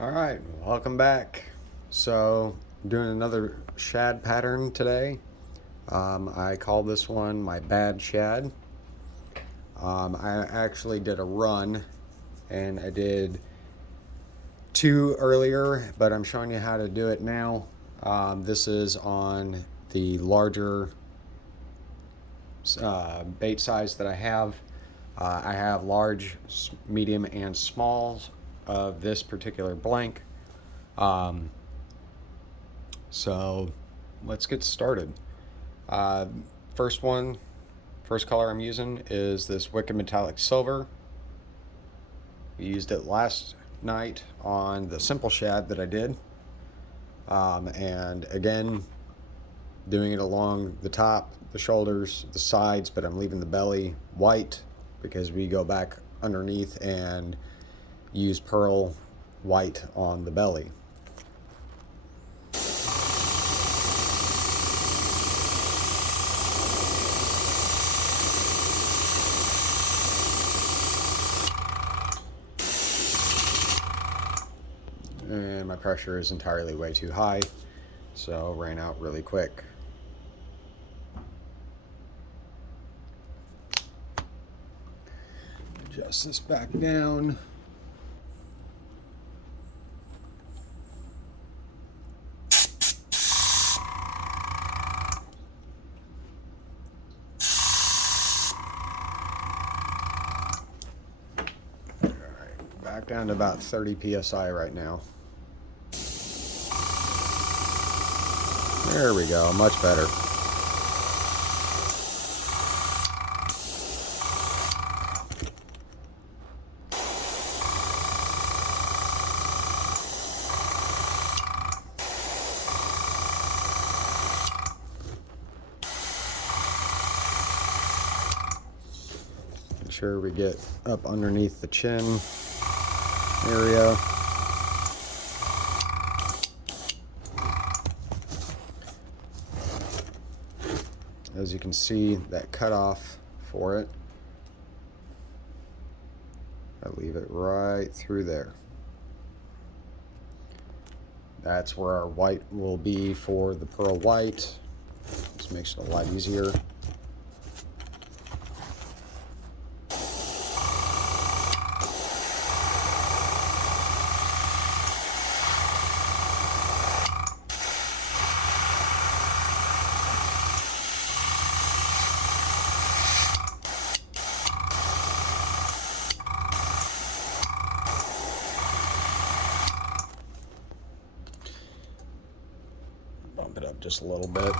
All right, welcome back. So, doing another shad pattern today. I call this one my bad shad. I actually did a run and I did two earlier, but I'm showing you how to do it now. This is on the larger bait size that I have. I have large, medium, and smalls of this particular blank. Um, So let's get started. Uh, first one, first color I'm using is this Wicked Metallic Silver. We used it last night on the simple shad that I did. And again, doing it along the top, the shoulders, the sides, but I'm leaving the belly white because we go back underneath and use pearl white on the belly. And my pressure is entirely way too high, so ran out really quick. Adjust this back down. All right, back down to about 30 psi right now. There we go, much better. Make sure we get up underneath the chin area. As you can see, that cutoff for it, I leave it right through there. That's where our white will be for the pearl white. This makes it a lot easier. Bump it up just a little bit.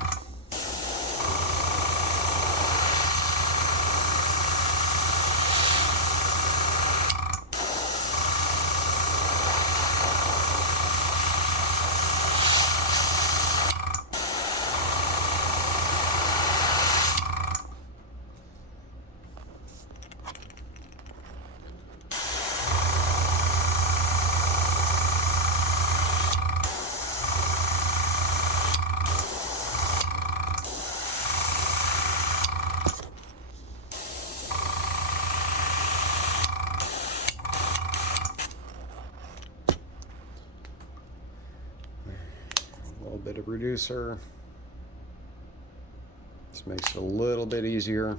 A little bit of reducer. This makes it a little bit easier.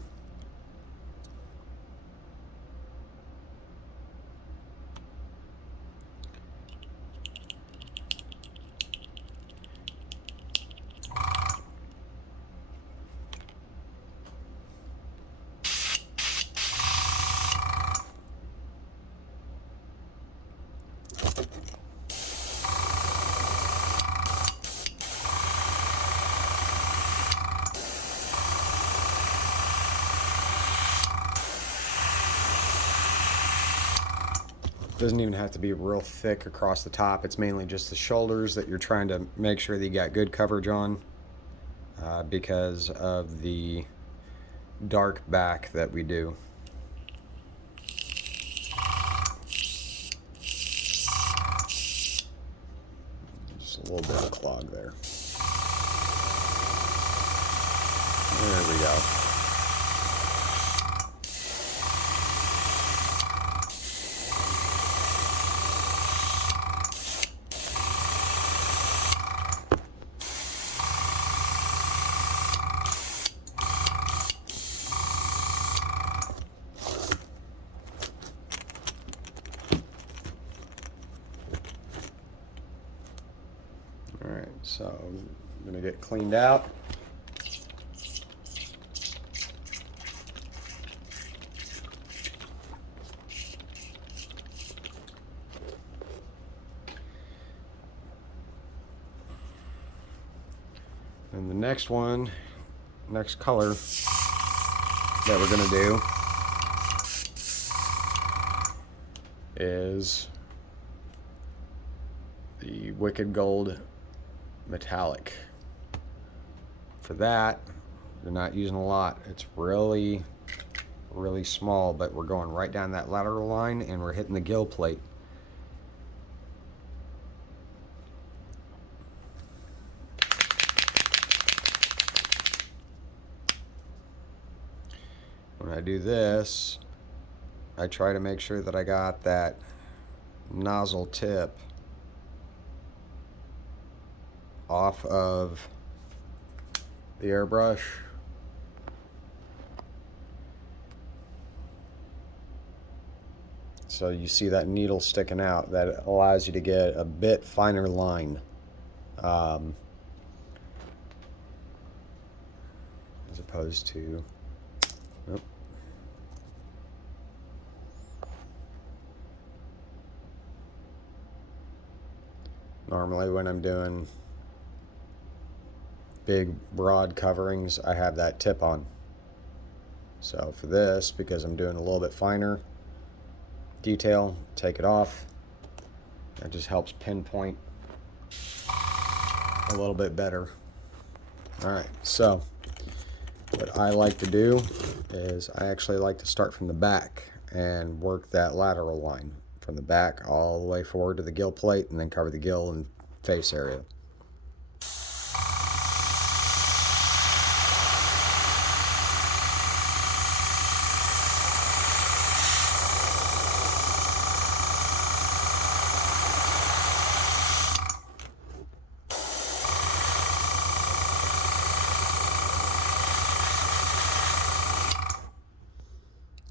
Doesn't even have to be real thick across the top. It's mainly just the shoulders that you're trying to make sure that you got good coverage on because of the dark back that we do. Just a little bit of clog there. There we go. So I'm going to get cleaned out. And the next one, next color that we're going to do is the Wicked Gold Metallic. For that, you're not using a lot. It's really small, but we're going right down that lateral line and we're hitting the gill plate. When I do this, I try to make sure that I got that nozzle tip off of the airbrush. So you see that needle sticking out. That allows you to get a bit finer line. As opposed to, nope. Normally when I'm doing big broad coverings, I have that tip on. So for this, because I'm doing a little bit finer detail, take it off. That just helps pinpoint a little bit better. Alright, so what I like to do is I actually like to start from the back and work that lateral line from the back all the way forward to the gill plate and then cover the gill and face area.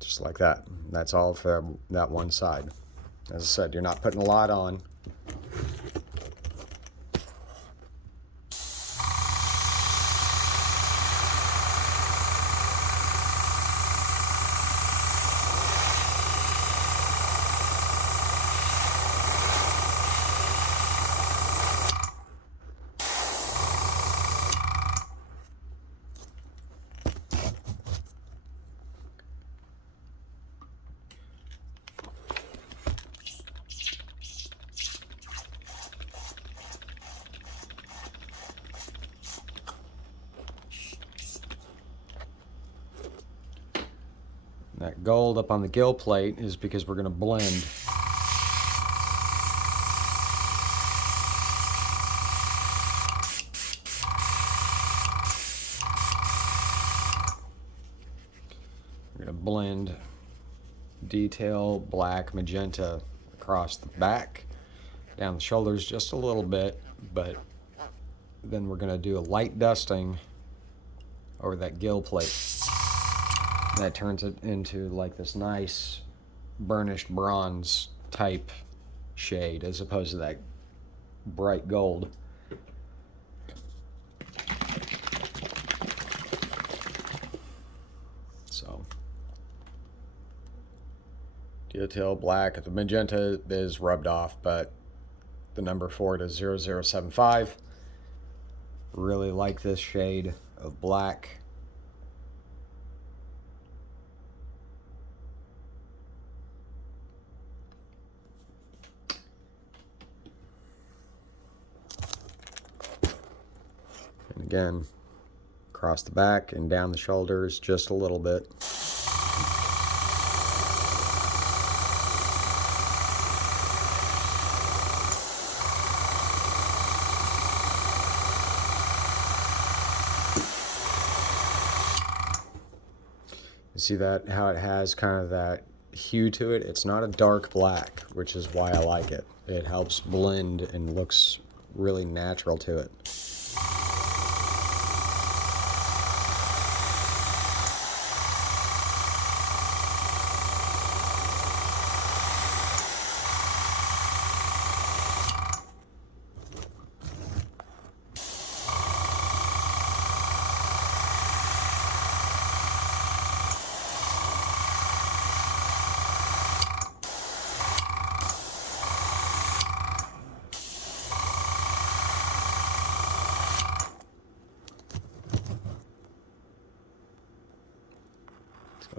Just like that. That's all for that one side. As I said, you're not putting a lot on. That gold up on the gill plate is because we're going to blend. We're going to blend detail black magenta across the back, down the shoulders just a little bit, but then we're going to do a light dusting over that gill plate. That turns it into like this nice burnished bronze type shade as opposed to that bright gold. So detail black. The magenta is rubbed off, but the number for it is 0075. Really like this shade of black. And again, across the back and down the shoulders just a little bit. You see that, how it has kind of that hue to it? It's not a dark black, which is why I like it. It helps blend and looks really natural to it.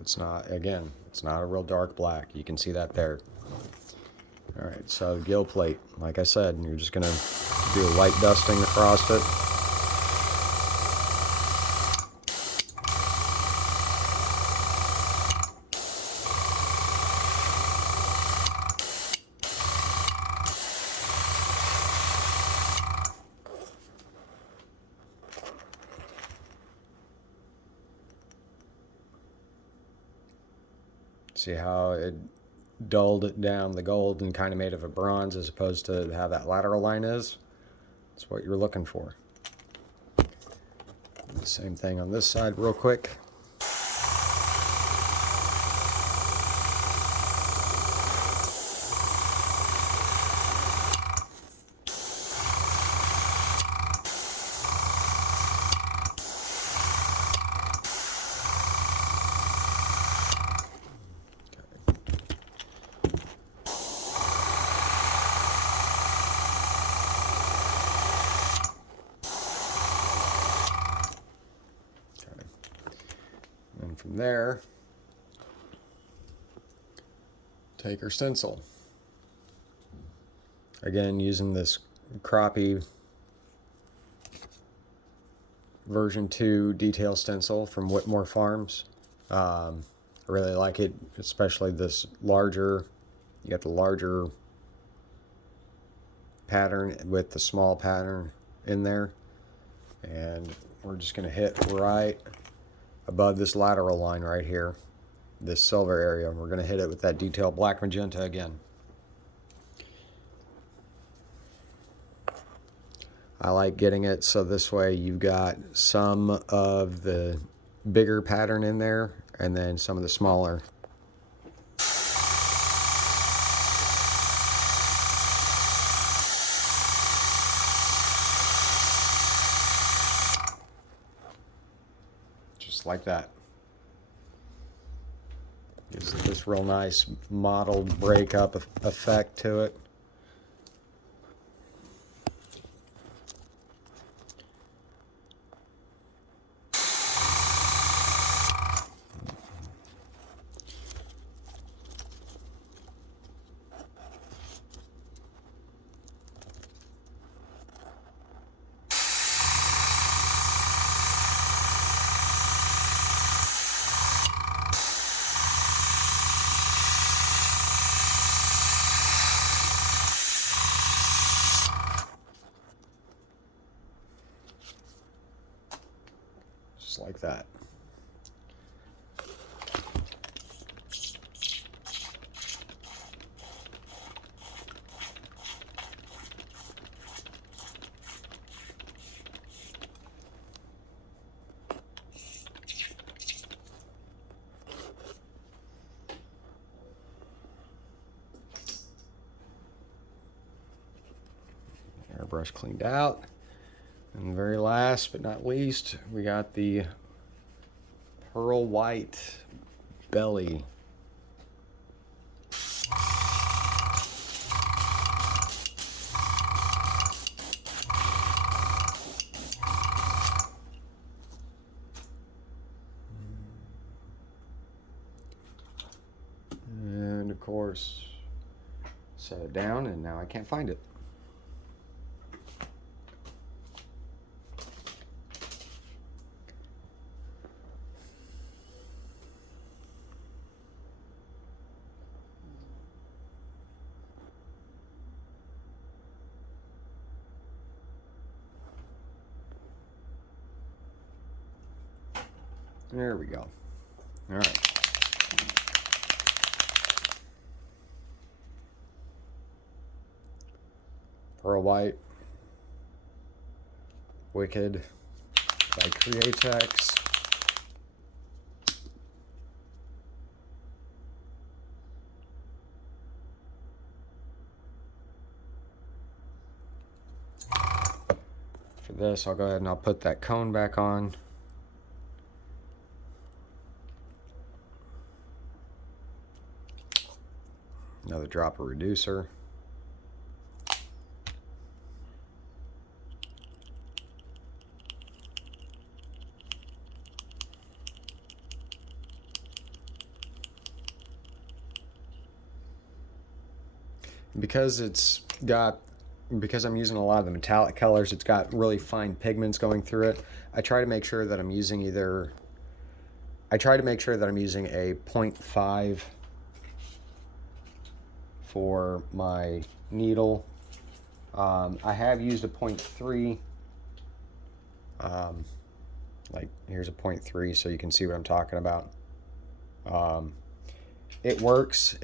it's not, again, it's not a real dark black. You can see that there. All right, so gill plate, like I said, you're just gonna do a light dusting across it. See how it dulled it down the gold and kind of made of a bronze as opposed to how that lateral line is? That's what you're looking for. The same thing on this side real quick. And from there, take our stencil. Again, using this crappie version 2 detail stencil from Whitmore Farms. I really like it, especially this larger, you got the larger pattern with the small pattern in there. And we're just going to hit right above this lateral line right here, this silver area. We're going to hit it with that detail black magenta again. I like getting it so this way you've got some of the bigger pattern in there and then some of the smaller. Just like that. Gives it this real nice mottled breakup effect to it. Just like that. Airbrush cleaned out. And very last but not least, we got the pearl white belly. And of course, set it down, and now I can't find it. There we go. All right. Pearl White, Wicked by Createx. For this, I'll go ahead and I'll put that cone back on. Another drop of reducer. because I'm using a lot of the metallic colors, it's got really fine pigments going through it. I try to make sure that I'm using a 0.5 for my needle. I have used a 0.3. Like here's a 0.3 so you can see what I'm talking about. It works.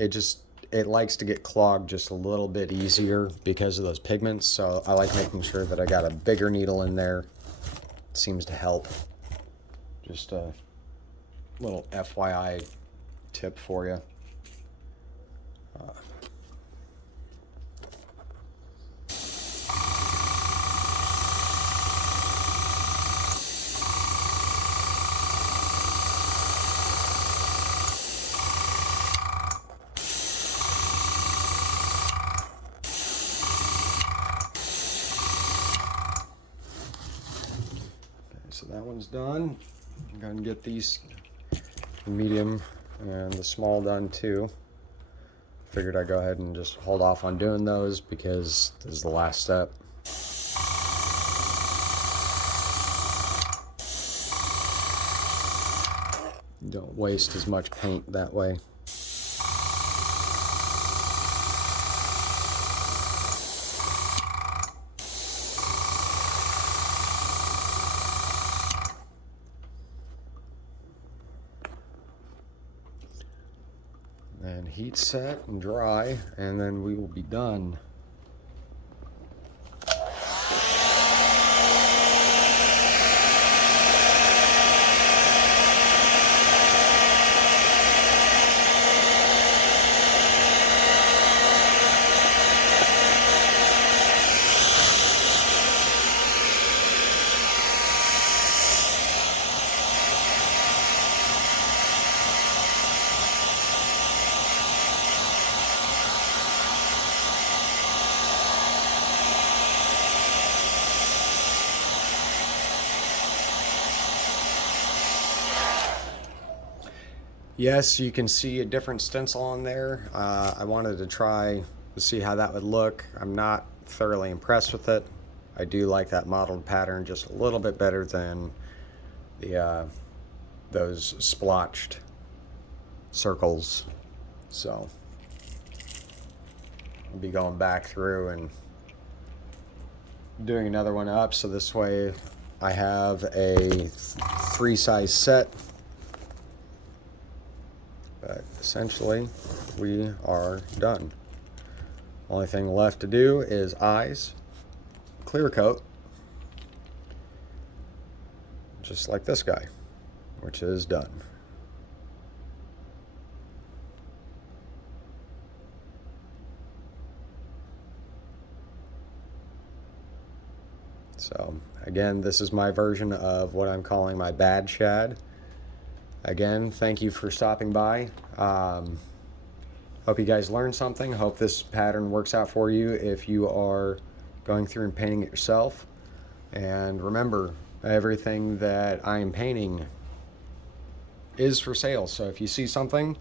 It likes to get clogged just a little bit easier because of those pigments. So I like making sure that I got a bigger needle in there. It seems to help. Just a little FYI tip for you. So that one's done. I'm going to get these medium and the small done too. Figured I'd go ahead and just hold off on doing those because this is the last step. Don't waste as much paint that way. And heat set and dry, and then we will be done. Yes, you can see a different stencil on there. I wanted to try to see how that would look. I'm not thoroughly impressed with it. I do like that modeled pattern just a little bit better than the those splotched circles. So I'll be going back through and doing another one up, so this way I have a 3 size set. But essentially, we are done. Only thing left to do is eyes, clear coat, just like this guy, which is done. So again, this is my version of what I'm calling my bad shad. Again, thank you for stopping by. Hope you guys learned something. Hope this pattern works out for you if you are going through and painting it yourself. And remember, everything that I am painting is for sale. So if you see something,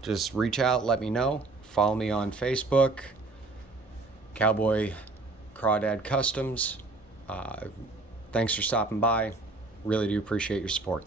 just reach out, let me know. Follow me on Facebook, Cowboy Crawdad Customs. Thanks for stopping by. Really do appreciate your support.